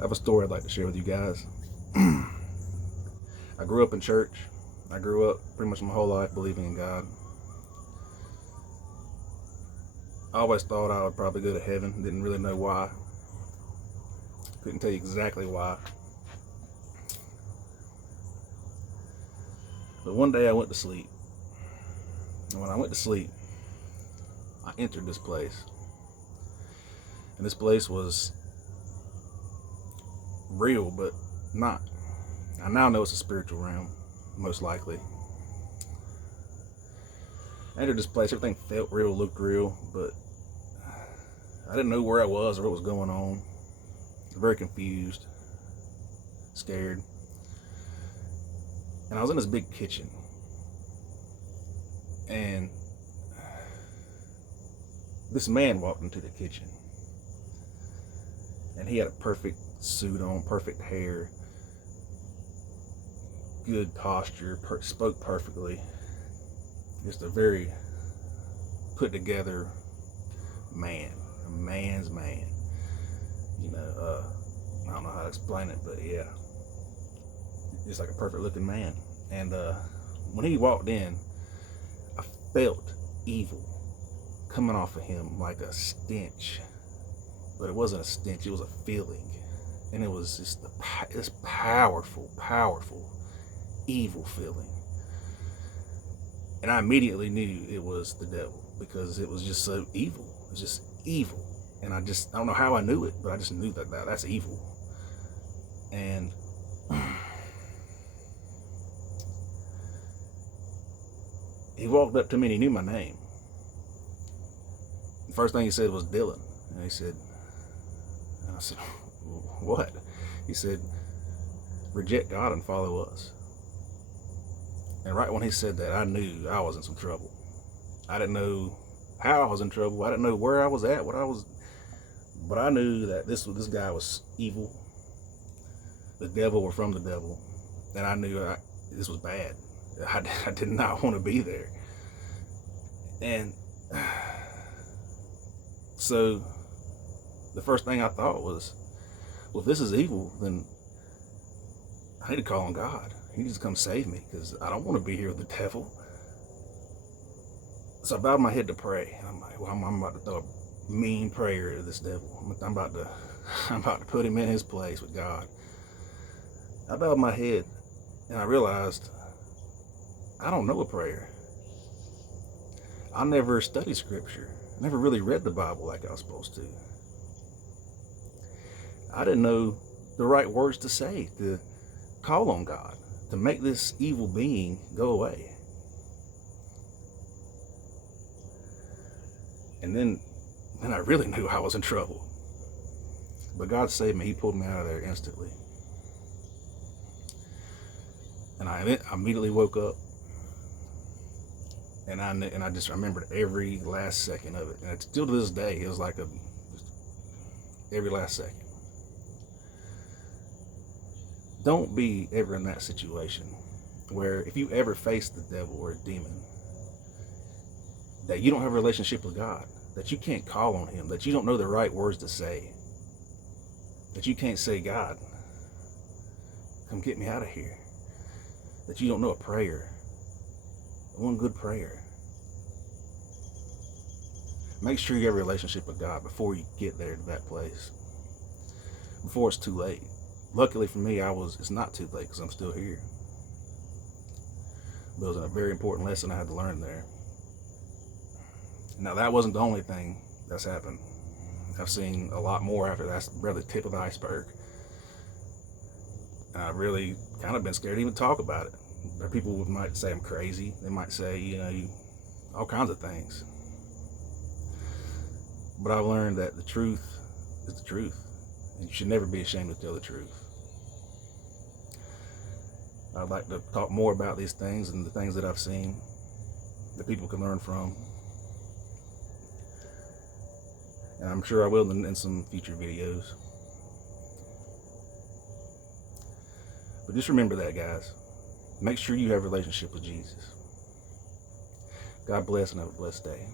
I have a story I'd like to share with you guys. I grew up in church. I grew up pretty much my whole life believing in God. I always thought I would probably go to heaven. Didn't really know why. Couldn't tell you exactly why. But one day I went to sleep. And when I went to sleep, I entered this place. And this place was real, but not. I now know it's a spiritual realm, most likely. I entered this place, everything felt real, looked real, but I didn't know where I was or what was going on. Very confused, scared. And I was in this big kitchen. And this man walked into the kitchen. And he had a perfect suit on, perfect hair, good posture, spoke perfectly. Just a very put together man, a man's man. You know, I don't know how to explain it, but yeah, just like a perfect looking man. And when he walked in, I felt evil coming off of him like a stench, but it wasn't a stench, it was a feeling. And it was just this powerful, evil feeling. And I immediately knew it was the devil because it was just so evil. It was just evil. And I don't know how I knew it, but I just knew that's evil. And he walked up to me and he knew my name. The first thing he said was Dylan. And I said, what? He said, reject God and follow us. And right when he said that, I knew I was in some trouble. I didn't know how I was in trouble. I didn't know where I was at, but I knew that this guy was evil. The devil were from the devil. And I knew this was bad. I did not want to be there. And so the first thing I thought was, well, if this is evil, then I need to call on God. He needs to come save me because I don't want to be here with the devil. So I bowed my head to pray. I'm like, well, I'm about to throw a mean prayer at this devil. I'm about to put him in his place with God. I bowed my head and I realized I don't know a prayer. I never studied scripture. I never really read the Bible like I was supposed to. I didn't know the right words to say to call on God, to make this evil being go away. And then I really knew I was in trouble. But God saved me. He pulled me out of there instantly. And I immediately woke up. And I just remembered every last second of it. And still to this day, it was like every last second. Don't be ever in that situation where if you ever face the devil or a demon, that you don't have a relationship with God, that you can't call on him, that you don't know the right words to say, that you can't say, God, come get me out of here, that you don't know a prayer, one good prayer. Make sure you have a relationship with God before you get there to that place, before it's too late. Luckily for me, it's not too late because I'm still here. But it was a very important lesson I had to learn there. Now, that wasn't the only thing that's happened. I've seen a lot more after that's really the tip of the iceberg. And I've really kind of been scared to even talk about it. There are people who might say I'm crazy. They might say, all kinds of things. But I've learned that the truth is the truth. And you should never be ashamed to tell the truth. I'd like to talk more about these things and the things that I've seen that people can learn from. And I'm sure I will in some future videos. But just remember that, guys. Make sure you have a relationship with Jesus. God bless and have a blessed day.